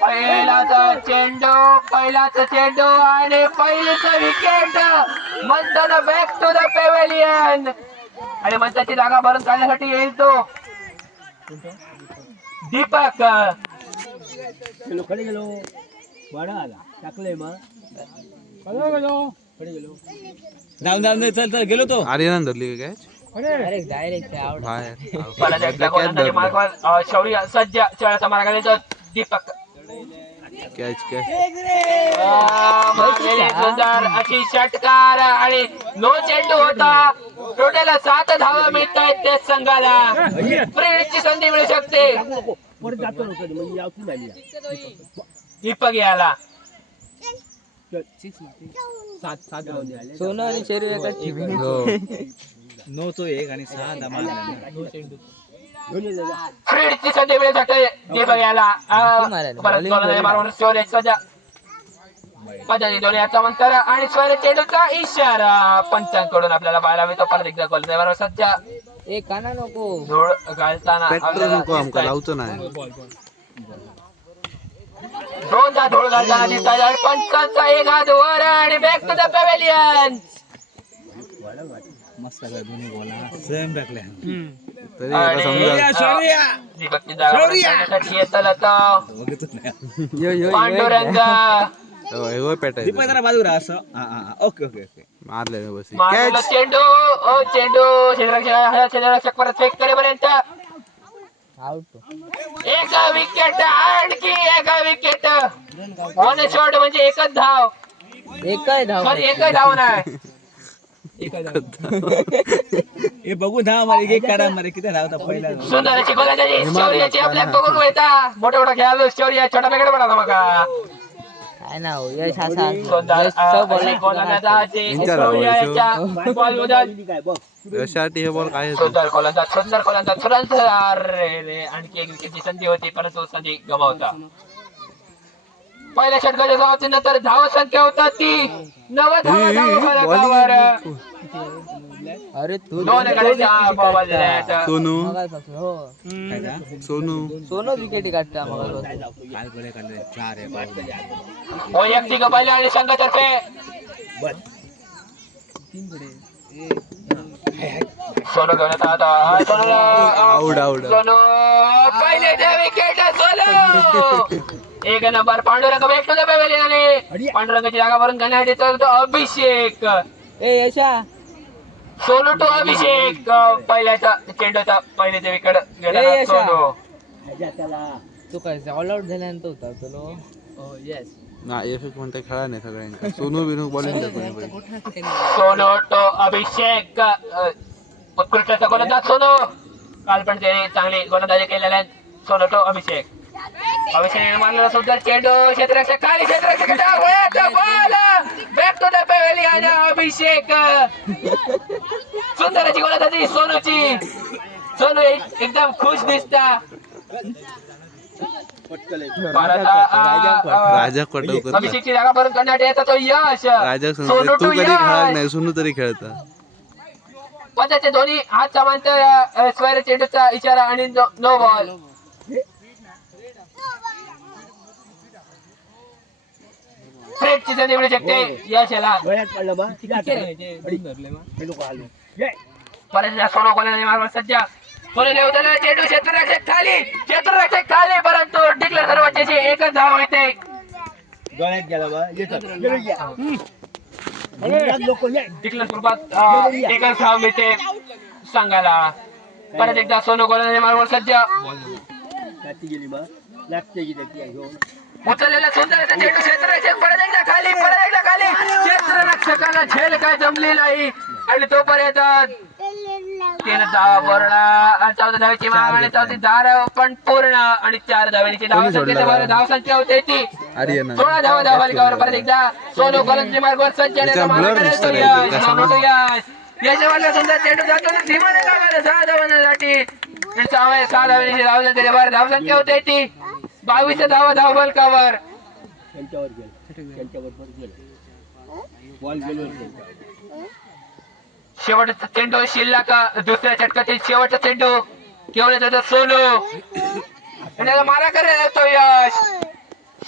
पहिलाच चेंडू आणि पहिलीच विकेट. म्हणतात बॅक टू द पेव्हिलियन आणि मंचाची जागा भरून काढण्यासाठी येईल तो दीपक. चल गेलो तो आर्यन धरली काय शौर्य सज्ज खेळाचा मार्गाने दीपक कॅच कॅच सुंदर अशी षटकार आणि नो चेंडू होता. टोटल 7 धावा मिळत आहेत त्या संघाला. फ्रीची संधी मिळू शकते. दीपक याला सोनं आणि शेरू एका नो तो एक आणि 6 धावा फ्रीची संधी मिळू शकते दीपक याला. याचा मंतर आणि स्वर चेंडूचा इशारा पंचांकडून आपल्याला पाहायला मिळतो. परत एकदा गोलंदाज सध्या एक काना नको धूळ घालताना दोनदा धूळ घालताना दिसतात. पंचांचा एक हात वर आणि बॅक टू द पेव्हिलियन. मस्त दोन्ही गोला सेम टाकल्या पांडुरंग बाजूला असं ओके ओके ओके मारले बस चेंडू चेंडू क्षेत्ररक्षक परत फेक करेपर्यंत एक विकेट आणखी एक विकेट. ऑन शॉट म्हणजे एकच धाव. एकच धाव नाही हे बघू धाव मारे एक काढा मारे किती धावता पहिला. सुंदर अशी गोलंदाजी शौर्याची आपल्या बघून मिळता. मोठा मोठा खेळाडू शौर्य छोटा पॅकेट पडा मका काय ना यश असा यशासाठी हे बॉल काय सुंदर गोलंदाज आणखी एक विकेटची संधी होती परंतु संधी गमावता. पहिल्या षटकाच्या समाप्तीनंतर धाव संख्या होता ती 9 धावावर. अरे तू दोन गड्यांच्या बॉलला सोनू सोनू सोनं विकेट काढता मग काल गोले काढले 4 आहे 5 वैयक्तिक पहिल्या आणि संघातर्फे सोनू घेऊन आउट आउट सोनू पहिले विकेट. सोनू एक number. Pandurang back to the pavilion. पांडुरंगाची जागा भरून घेण्यासाठी तो अभिषेक. यशा सोनू टू अभिषेक. पहिल्याचा चेंडूचा पहिल्याचे विकेट घेणारा सोनू. तू काय ऑल आउट झाल्यानंतर होता चलो येस ना एफेक्ट म्हणते खेळा नाही सगळ्यांका. सोनू बिनू बॉलिंग सोनू टू अभिषेक. उत्कृष्ट गोलंदाज सोनू. काल पण त्याने चांगली गोलंदाजी केलेल्या आहेत. सोनू टू अभिषेक. अभिषेक मारलेला सुंदर चेंडू क्षेत्ररक्षक खाली क्षेत्ररक्षक ball back to the pavilion. अभिषेक सुंदर अशी गोलंदाजी सोनूची. सोनू एकदम खुश दिसता. राजा कोटवकर अभिषेकची जागा भरून करण्यात येतो तो यश. राजा सोनू तू टू कधी खेळत नाही सोनू तरी खेळता. पंचाचे दोन्ही हात समांतर स्क्वेअर चेंडूचा इशारा आणि नो बॉल. फ्रेडची संधी मिळू शकते यशला. परत सोनो गोलंदाजी मार्ग सज्ज. सोनूने उचलला चेंडू क्षेत्ररक्षक खाली परंतु डिक्लेअर सर्वांची एकच धाव मिळते. डिक्लेअर स्वरूपात एकच धाव मिळते संघाला. परत एकदा सोनू गोलंदाजी मार्ग सज्ज. उचललेला सुंदर चेंडू क्षेत्ररक्षक परत एकदा खाली क्षेत्ररक्षकाला झेल काय जमली नाही आणि तोपर्यंत 3 धावा पूर्ण. 14 धावेची माग आणि 14 धाव पण पूर्ण आणि 4 धावांची धाव संख्या होते ती 16 धावा धावलिकावर. परत एकदा सोनू गोलंदाजी मार्गावर सज्ज. यशवंत सुंदर चेंडू जातो धीमाने लागायला 6 धावांसाठी 6 धावांची धाव संख्या होते ती 22 धावा धावफलकावर. शेवटचा चेंडू शिल्लक दुसऱ्या षटकातील शेवटचा चेंडू केवळ सोनू आणि त्याला मारा करे तो यश